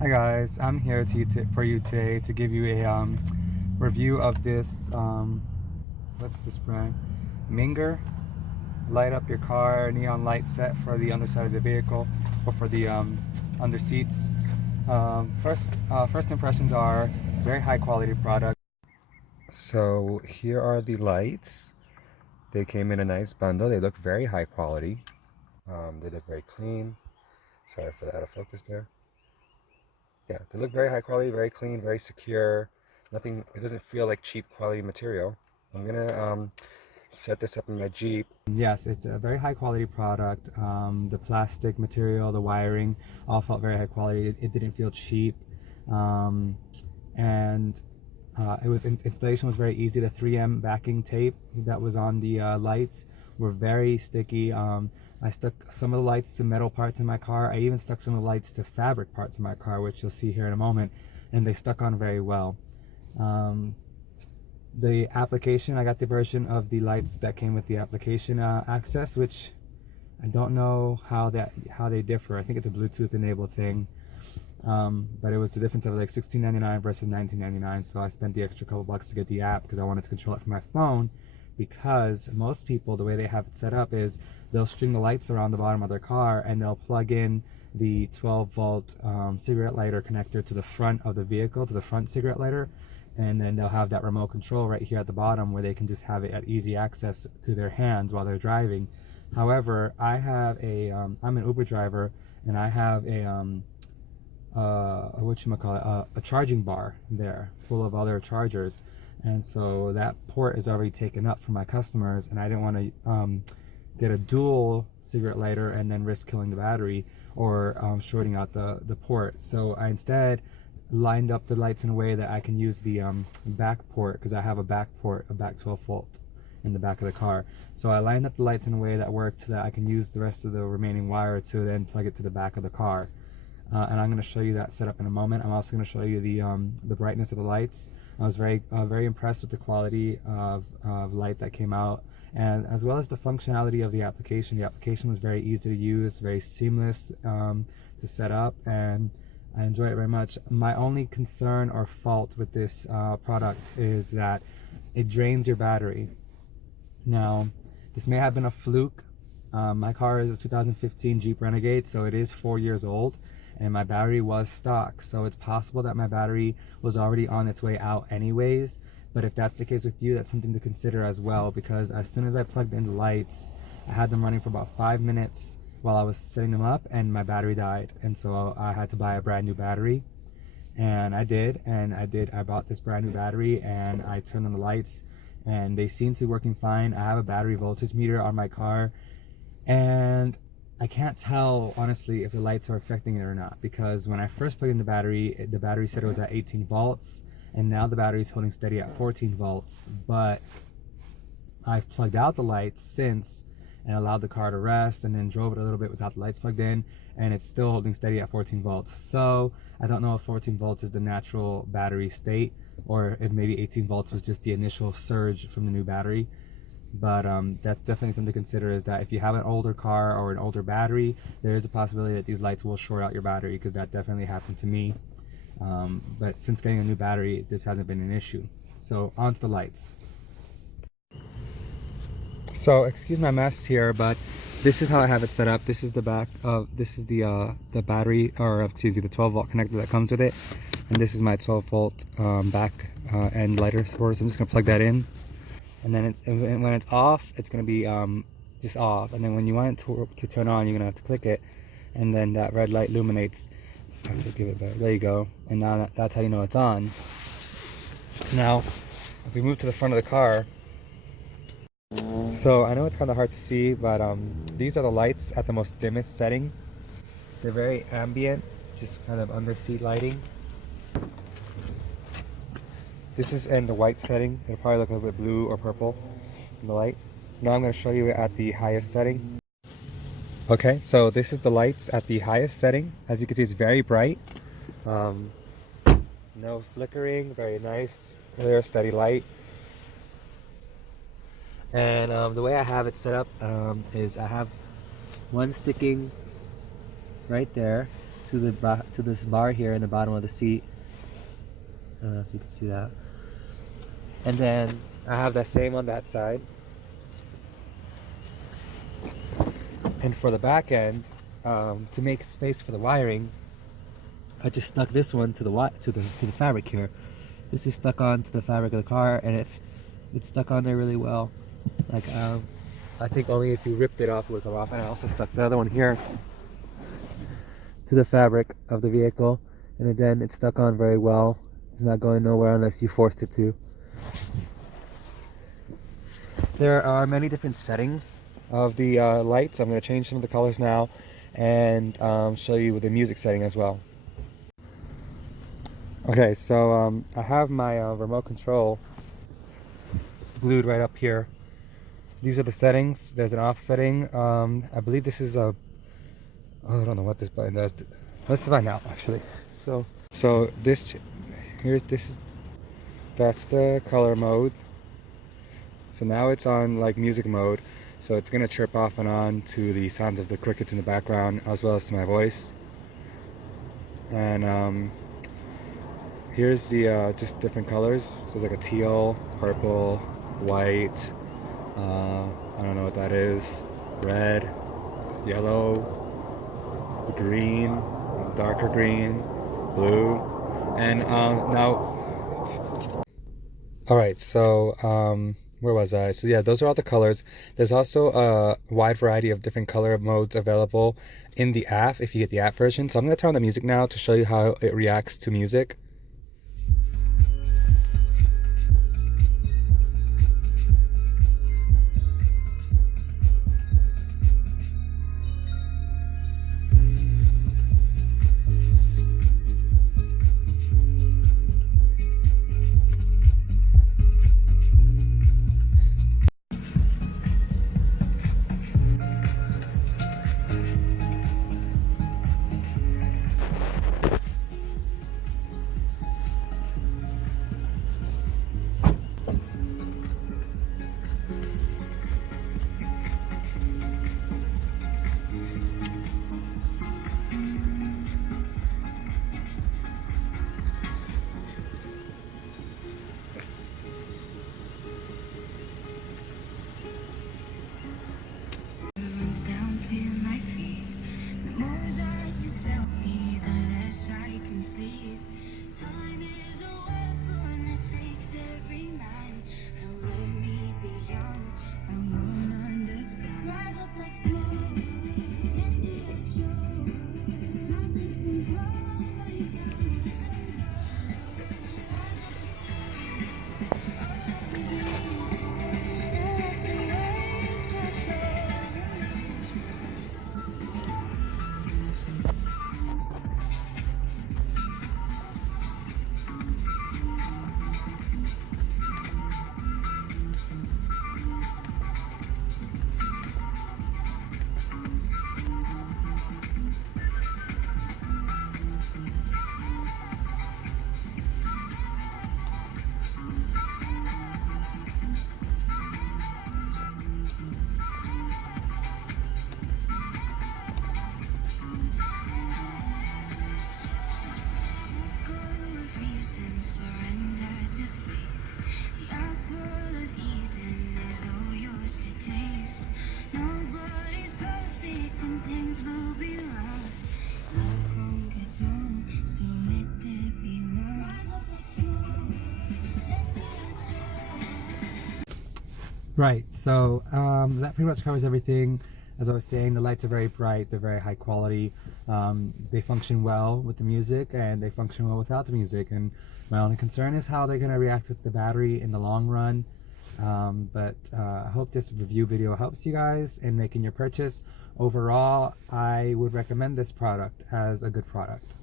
Hi guys, I'm here for you today to give you a review of this, what's this brand? Minger light up your car neon light set for the underside of the vehicle or for the under seats. First impressions are very high quality product. So here are the lights. They came in a nice bundle. They look very high quality. They look very clean. Sorry for the out of focus there. Yeah, they look very high quality, very clean, very secure. Nothing, it doesn't feel like cheap quality material. I'm gonna set this up in my Jeep. Yes, it's a very high quality product. The plastic material, the wiring, all felt very high quality. It didn't feel cheap. Um, and installation was very easy. The 3M backing tape that was on the lights were very sticky. I stuck some of the lights to metal parts in my car. I even stuck some of the lights to fabric parts in my car, which you'll see here in a moment, and they stuck on very well. The application, I got the version of the lights that came with the application access, which I don't know how they differ. I think it's a Bluetooth enabled thing. But it was the difference of like $16.99 versus $19.99, so I spent the extra couple bucks to get the app because I wanted to control it from my phone. Because most people, the way they have it set up is they'll string the lights around the bottom of their car and they'll plug in the 12-volt cigarette lighter connector to the front of the vehicle, to the front cigarette lighter, and then they'll have that remote control right here at the bottom where they can just have it at easy access to their hands while they're driving. However, I'm an Uber driver, and I have a charging bar there full of other chargers, and so that port is already taken up for my customers, and I didn't want to get a dual cigarette lighter and then risk killing the battery or shorting out the port. So I instead lined up the lights in a way that I can use the back port, because I have a back port, a back 12 volt in the back of the car. So I lined up the lights in a way that worked so that I can use the rest of the remaining wire to then plug it to the back of the car. And I'm going to show you that setup in a moment. I'm also going to show you the brightness of the lights. I was very impressed with the quality of light that came out, and as well as the functionality of the application. The application was very easy to use, very seamless to set up, and I enjoy it very much. My only concern or fault with this product is that it drains your battery. Now, this may have been a fluke. My car is a 2015 Jeep Renegade, so it is 4 years old, and my battery was stock, so it's possible that my battery was already on its way out anyways. But if that's the case with you, that's something to consider as well, because as soon as I plugged in the lights, I had them running for about 5 minutes while I was setting them up, and my battery died, and so I had to buy a brand new battery. And I bought this brand new battery, and I turned on the lights and they seem to be working fine. I have a battery voltage meter on my car, and I can't tell honestly if the lights are affecting it or not, because when I first plugged in the battery said it was at 18 volts, and now the battery is holding steady at 14 volts. But I've plugged out the lights since and allowed the car to rest, and then drove it a little bit without the lights plugged in, and it's still holding steady at 14 volts. So I don't know if 14 volts is the natural battery state, or if maybe 18 volts was just the initial surge from the new battery. But that's definitely something to consider, is that if you have an older car or an older battery, there is a possibility that these lights will short out your battery, because that definitely happened to me. But since getting a new battery, this hasn't been an issue. So on to the lights. So excuse my mess here, but this is how I have it set up. This is the the battery, or excuse me, the 12 volt connector that comes with it, and this is my 12 volt back end lighter source. I'm just gonna plug that in, and then when it's off, it's gonna be just off, and then when you want it to turn on, you're gonna have to click it, and then that red light illuminates. I have to give it back. There you go, and now that's how you know it's on. Now, if we move to the front of the car. So I know it's kind of hard to see, but these are the lights at the most dimmest setting. They're very ambient, just kind of under seat lighting. This is in the white setting. It'll probably look a little bit blue or purple in the light. Now I'm going to show you it at the highest setting. Okay, so this is the lights at the highest setting. As you can see, it's very bright. No flickering, very nice, clear, steady light. And the way I have it set up is I have one sticking right there to this bar here in the bottom of the seat. I don't know if you can see that. And then I have the same on that side. And for the back end, to make space for the wiring, I just stuck this one to the fabric here. This is stuck onto the fabric of the car, and it's stuck on there really well. Like I think only if you ripped it off it would come off. And I also stuck the other one here to the fabric of the vehicle, and then it's stuck on very well. It's not going nowhere unless you forced it to. There are many different settings of the lights. I'm going to change some of the colors now and show you with the music setting as well. Okay, so I have my remote control glued right up here. These are the settings. There's an off setting. I believe this is a, oh, I don't know what this button does. Let's find out actually. So this here, that's the color mode. So now it's on like music mode. So it's gonna chirp off and on to the sounds of the crickets in the background as well as to my voice. And here's the just different colors. There's like a teal, purple, white, I don't know what that is, red, yellow, green, darker green, blue, and now, alright, so where was I? So yeah, those are all the colors. There's also a wide variety of different color modes available in the app if you get the app version. So I'm going to turn on the music now to show you how it reacts to music. Right, so that pretty much covers everything. As I was saying, the lights are very bright, they're very high quality, they function well with the music and they function well without the music, and my only concern is how they're going to react with the battery in the long run. But I hope this review video helps you guys in making your purchase. Overall, I would recommend this product as a good product.